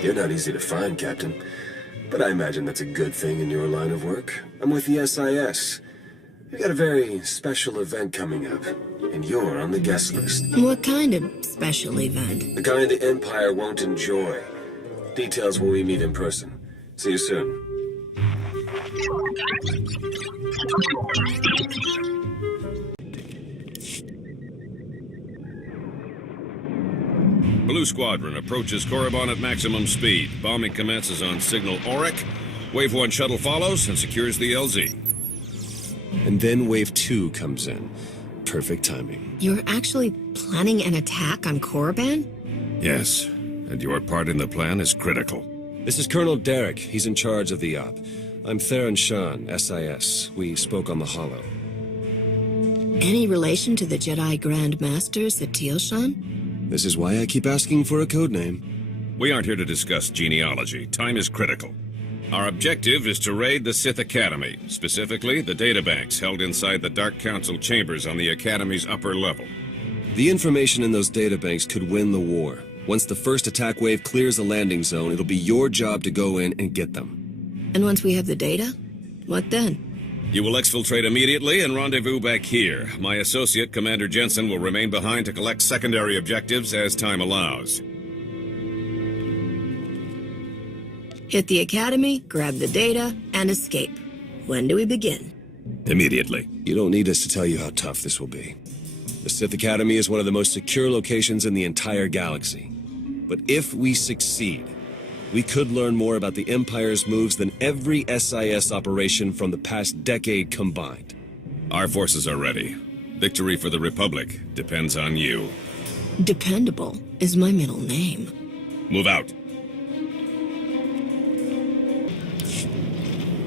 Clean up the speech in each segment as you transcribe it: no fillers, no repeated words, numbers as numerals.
You're not easy to find, Captain. But I imagine that's a good thing in your line of work. I'm with the SIS. We've got a very special event coming up, and you're on the guest list. What kind of special event? The kind the Empire won't enjoy. Details when we meet in person. See you soon. Blue Squadron approaches Korriban at maximum speed. Bombing commences on signal Auric. Wave 1 shuttle follows and secures the LZ. And then Wave 2 comes in. Perfect timing. You're actually planning an attack on Korriban? Yes, and your part in the plan is critical. This is Colonel Derek. He's in charge of the op. I'm Theron Shan, SIS. We spoke on the Hollow. Any relation to the Jedi Grand Masters at Tython? This is why I keep asking for a codename. We aren't here to discuss genealogy. Time is critical. Our objective is to raid the Sith Academy, specifically the databanks held inside the Dark Council chambers on the Academy's upper level. The information in those databanks could win the war. Once the first attack wave clears the landing zone, it'll be your job to go in and get them. And once we have the data, what then? You will exfiltrate immediately and rendezvous back here. My associate, Commander Jensen, will remain behind to collect secondary objectives as time allows. Hit the Academy, grab the data, and escape. When do we begin? Immediately. You don't need us to tell you how tough this will be. The Sith Academy is one of the most secure locations in the entire galaxy. But if we succeed, we could learn more about the Empire's moves than every SIS operation from the past decade combined. Our forces are ready. Victory for the Republic depends on you. Dependable is my middle name. Move out.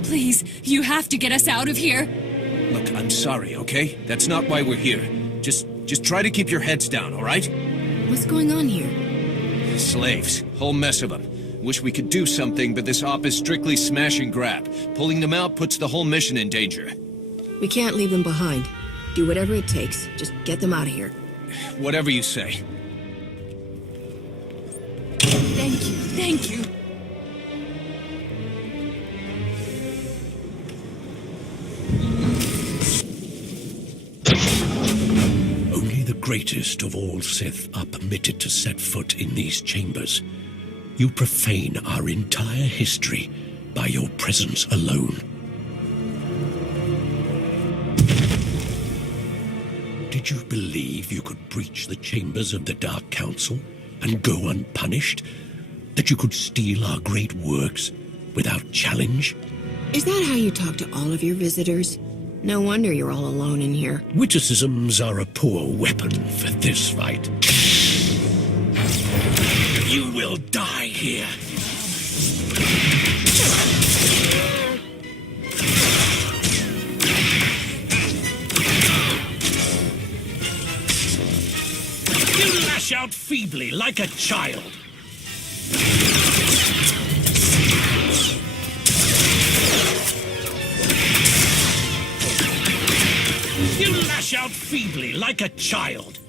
Please, you have to get us out of here. Look, I'm sorry, okay? That's not why we're here. Just try to keep your heads down, all right? What's going on here? Slaves. Whole mess of them. Wish we could do something, but this op is strictly smash and grab. Pulling them out puts the whole mission in danger. We can't leave them behind. Do whatever it takes. Just get them out of here. Whatever you say. Thank you, thank you. Only the greatest of all Sith are permitted to set foot in these chambers. You profane our entire history by your presence alone. Did you believe you could breach the chambers of the Dark Council and go unpunished? That you could steal our great works without challenge? Is that how you talk to all of your visitors? No wonder you're all alone in here. Witticisms are a poor weapon for this fight. You will die here. You lash out feebly like a child. You lash out feebly like a child.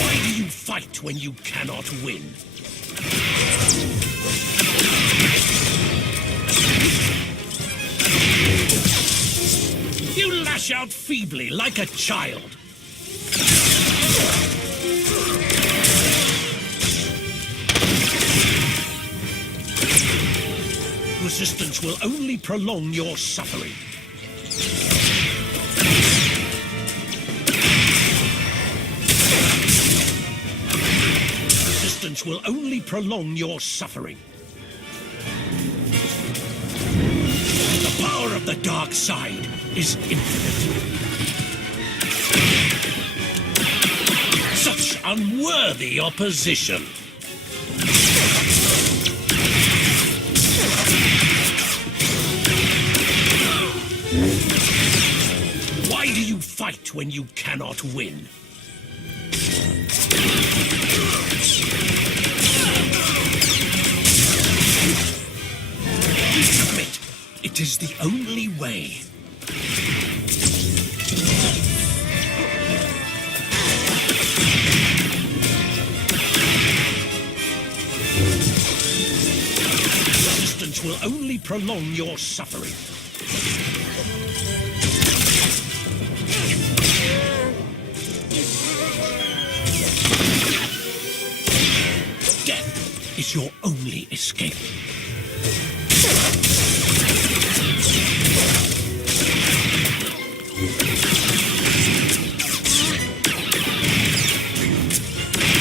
Why do you fight when you cannot win? You lash out feebly like a child. Resistance will only prolong your suffering. Resistance will only prolong your suffering. The power of the dark side is infinite. Such unworthy opposition. Why do you fight when you cannot win? It is the only way. Resistance will only prolong your suffering. Death is your only escape.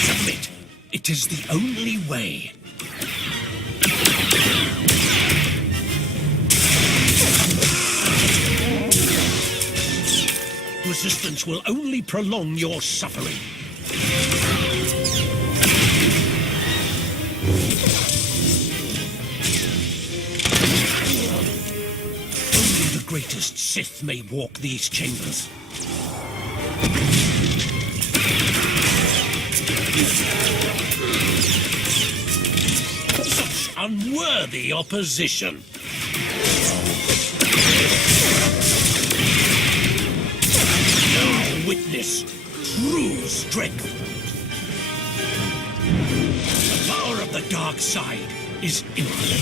Submit. It is the only way. Resistance will only prolong your suffering. Only the greatest Sith may walk these chambers. Such unworthy opposition. Now witness true strength. The power of the dark side is infinite.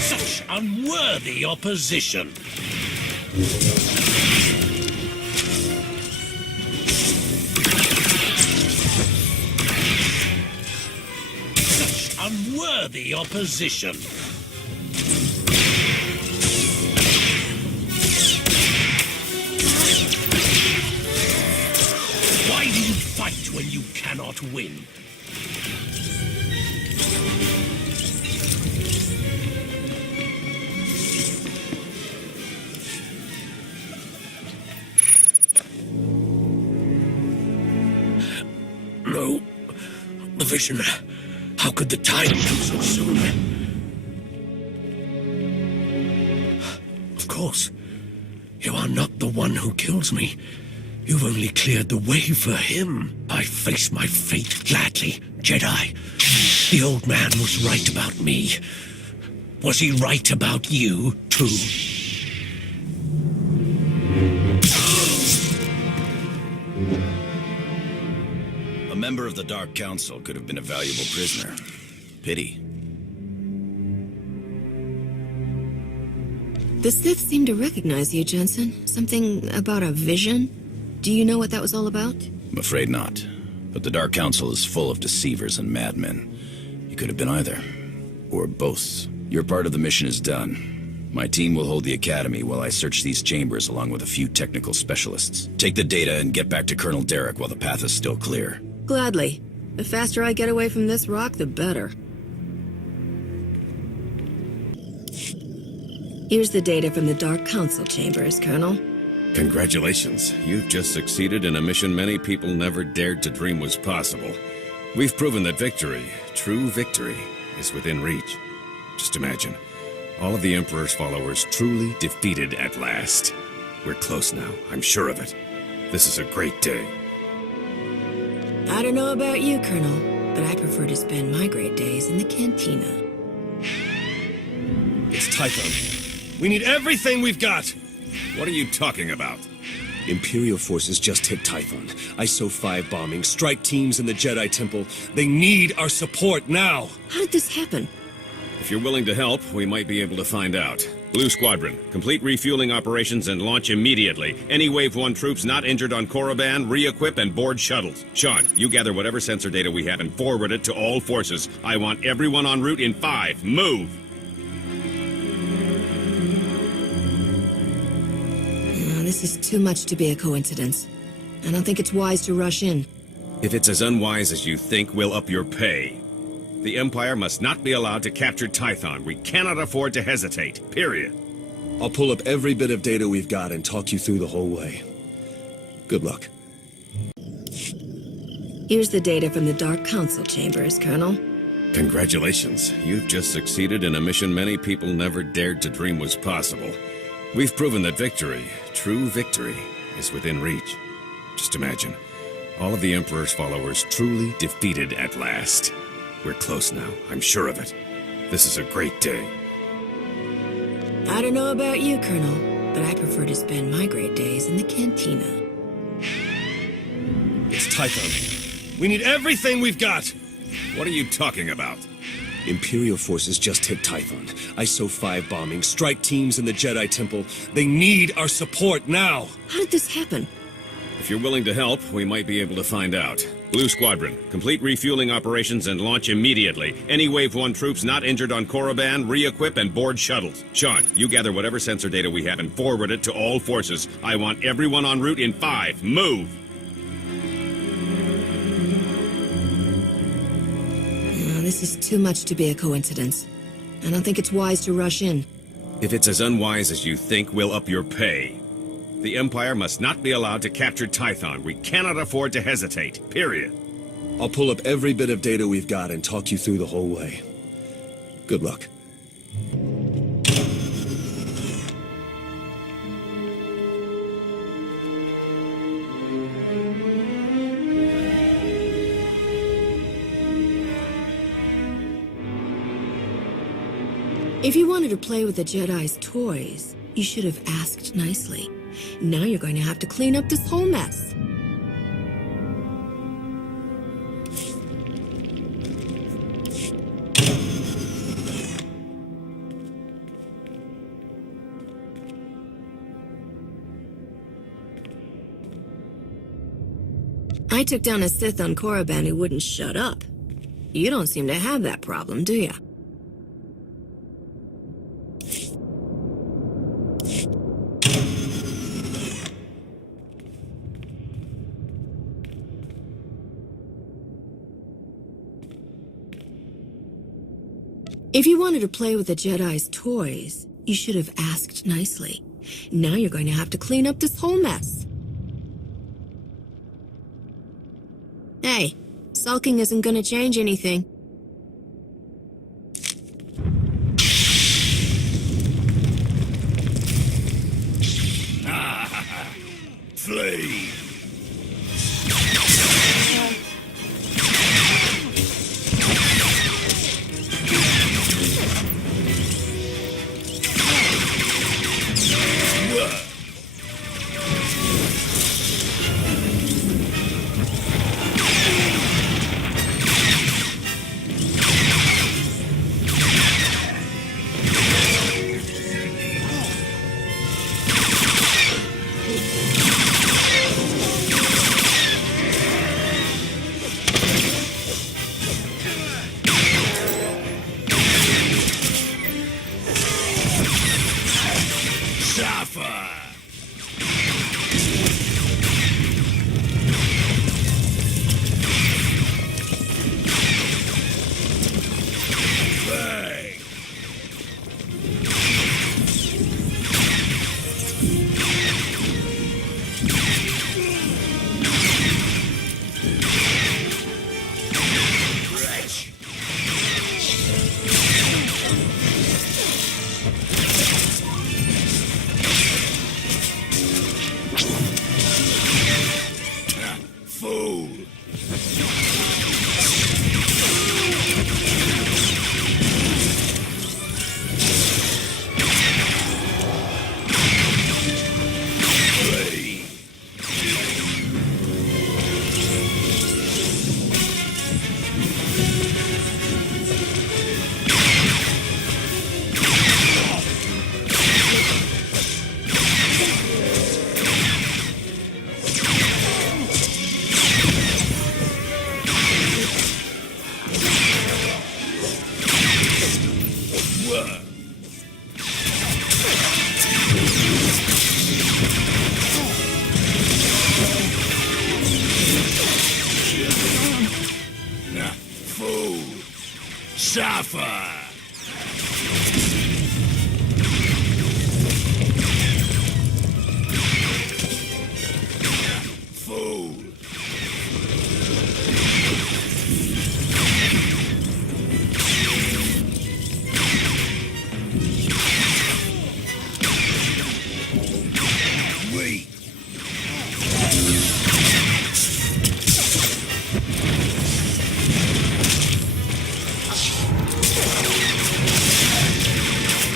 Such unworthy opposition. Such unworthy opposition. Why do you fight when you cannot win? No. The vision. How could the time come so soon? Of course. You are not the one who kills me. You've only cleared the way for him. I face my fate gladly, Jedi. The old man was right about me. Was he right about you, too? A member of the Dark Council could have been a valuable prisoner. Pity. The Sith seem to recognize you, Jensen. Something about a vision? Do you know what that was all about? I'm afraid not. But the Dark Council is full of deceivers and madmen. You could have been either. Or both. Your part of the mission is done. My team will hold the Academy while I search these chambers along with a few technical specialists. Take the data and get back to Colonel Derek while the path is still clear. Gladly. The faster I get away from this rock, the better. Here's the data from the Dark Council chambers, Colonel. Congratulations. You've just succeeded in a mission many people never dared to dream was possible. We've proven that victory, true victory, is within reach. Just imagine, all of the Emperor's followers truly defeated at last. We're close now, I'm sure of it. This is a great day. I don't know about you, Colonel, but I prefer to spend my great days in the cantina. It's Tython. We need everything we've got! What are you talking about? Imperial forces just hit Tython. ISO 5 bombing, strike teams in the Jedi Temple. They need our support now! How did this happen? If you're willing to help, we might be able to find out. Blue Squadron, complete refueling operations and launch immediately. Any Wave 1 troops not injured on Korriban, re-equip and board shuttles. Sean, you gather whatever sensor data we have and forward it to all forces. I want everyone en route in 5. Move! This is too much to be a coincidence. I don't think it's wise to rush in. If it's as unwise as you think, we'll up your pay. The Empire must not be allowed to capture Tython. We cannot afford to hesitate. Period. I'll pull up every bit of data we've got and talk you through the whole way. Good luck. Here's the data from the Dark Council chambers, Colonel. Congratulations. You've just succeeded in a mission many people never dared to dream was possible. We've proven that victory, true victory, is within reach. Just imagine, All of the Emperor's followers truly defeated at last. We're close now, I'm sure of it. This is a great day. I don't know about you, Colonel, but I prefer to spend my great days in the cantina. It's Tython. We need everything we've got! What are you talking about? Imperial forces just hit Tython. ISO 5 bombing, strike teams in the Jedi Temple. They need our support now! How did this happen? If you're willing to help, we might be able to find out. Blue Squadron, complete refueling operations and launch immediately. Any Wave 1 troops not injured on Korriban, re-equip and board shuttles. Sean, you gather whatever sensor data we have and forward it to all forces. I want everyone en route in 5. Move! This is too much to be a coincidence. I don't think it's wise to rush in. If it's as unwise as you think, we'll up your pay. The Empire must not be allowed to capture Tython. We cannot afford to hesitate. Period. I'll pull up every bit of data we've got and talk you through the whole way. Good luck. If you wanted to play with the Jedi's toys, you should have asked nicely. Now you're going to have to clean up this whole mess. I took down a Sith on Korriban who wouldn't shut up. You don't seem to have that problem, do ya? If you wanted to play with the Jedi's toys, you should have asked nicely. Now you're going to have to clean up this whole mess. Hey, sulking isn't going to change anything. Flee!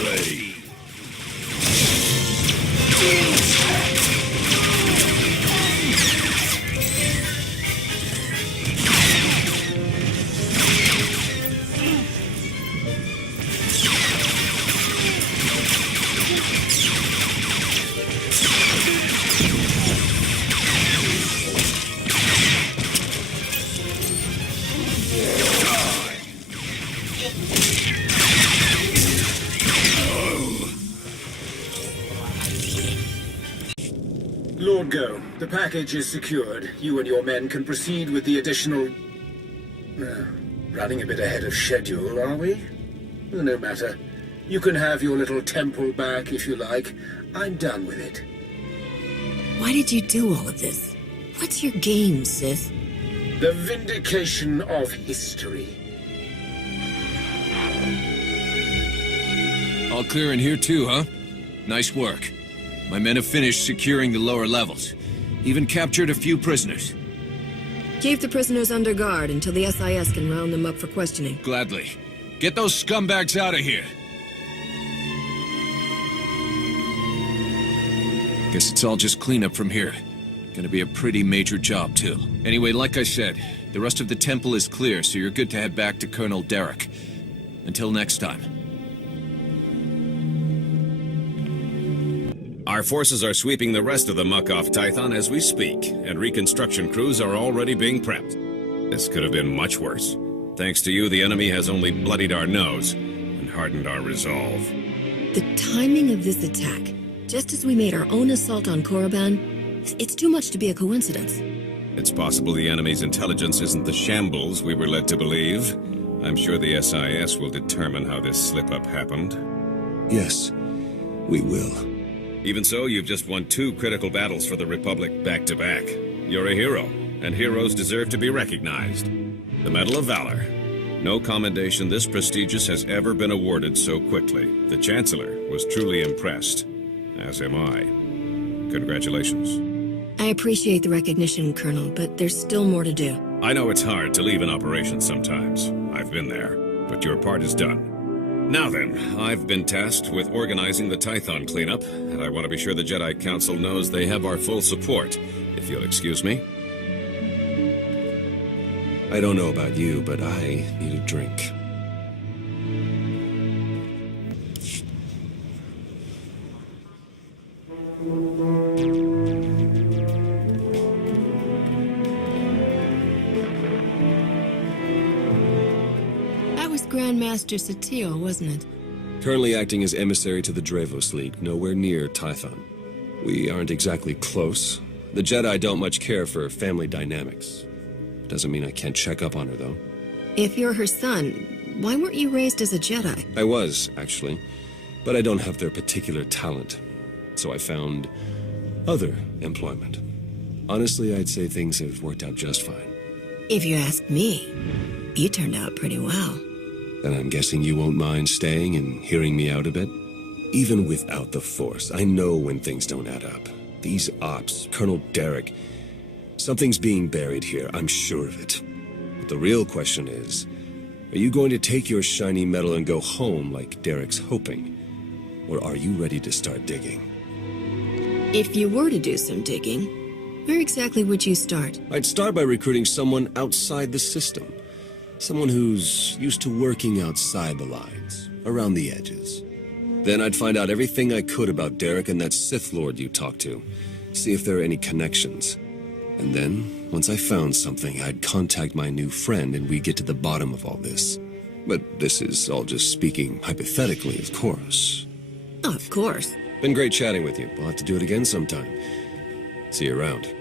Ready. Lord Go, the package is secured. You and your men can proceed with the additional... running a bit ahead of schedule, are we? No matter. You can have your little temple back if you like. I'm done with it. Why did you do all of this? What's your game, Sith? The vindication of history. All clear in here too, huh? Nice work. My men have finished securing the lower levels. Even captured a few prisoners. Keep the prisoners under guard until the SIS can round them up for questioning. Gladly. Get those scumbags out of here. Guess it's all just cleanup from here. Gonna be a pretty major job, too. Anyway, like I said, the rest of the temple is clear, so you're good to head back to Colonel Derek. Until next time. Our forces are sweeping the rest of the muck off Tython as we speak, and reconstruction crews are already being prepped. This could have been much worse. Thanks to you, the enemy has only bloodied our nose and hardened our resolve. The timing of this attack, just as we made our own assault on Korriban, it's too much to be a coincidence. It's possible the enemy's intelligence isn't the shambles we were led to believe. I'm sure the SIS will determine how this slip-up happened. Yes, we will. Even so, you've just won 2 critical battles for the Republic back-to-back. You're a hero, and heroes deserve to be recognized. The Medal of Valor. No commendation this prestigious has ever been awarded so quickly. The Chancellor was truly impressed, as am I. Congratulations. I appreciate the recognition, Colonel, but there's still more to do. I know it's hard to leave an operation sometimes. I've been there, but your part is done. Now then, I've been tasked with organizing the Tython cleanup, and I want to be sure the Jedi Council knows they have our full support, if you'll excuse me. I don't know about you, but I need a drink. That was Grandmaster SWTOR, wasn't it? Currently acting as emissary to the Dravos League, nowhere near Tython. We aren't exactly close. The Jedi don't much care for family dynamics. Doesn't mean I can't check up on her, though. If you're her son, why weren't you raised as a Jedi? I was, actually. But I don't have their particular talent. So I found other employment. Honestly, I'd say things have worked out just fine. If you ask me, you turned out pretty well. Then I'm guessing you won't mind staying and hearing me out a bit? Even without the Force, I know when things don't add up. These ops, Colonel Derek... Something's being buried here, I'm sure of it. But the real question is, are you going to take your shiny medal and go home like Derek's hoping? Or are you ready to start digging? If you were to do some digging, where exactly would you start? I'd start by recruiting someone outside the system. Someone who's used to working outside the lines, around the edges. Then I'd find out everything I could about Derek and that Sith Lord you talked to. See if there are any connections. And then, once I found something, I'd contact my new friend and we'd get to the bottom of all this. But this is all just speaking hypothetically, of course. Of course. Been great chatting with you. We'll have to do it again sometime. See you around.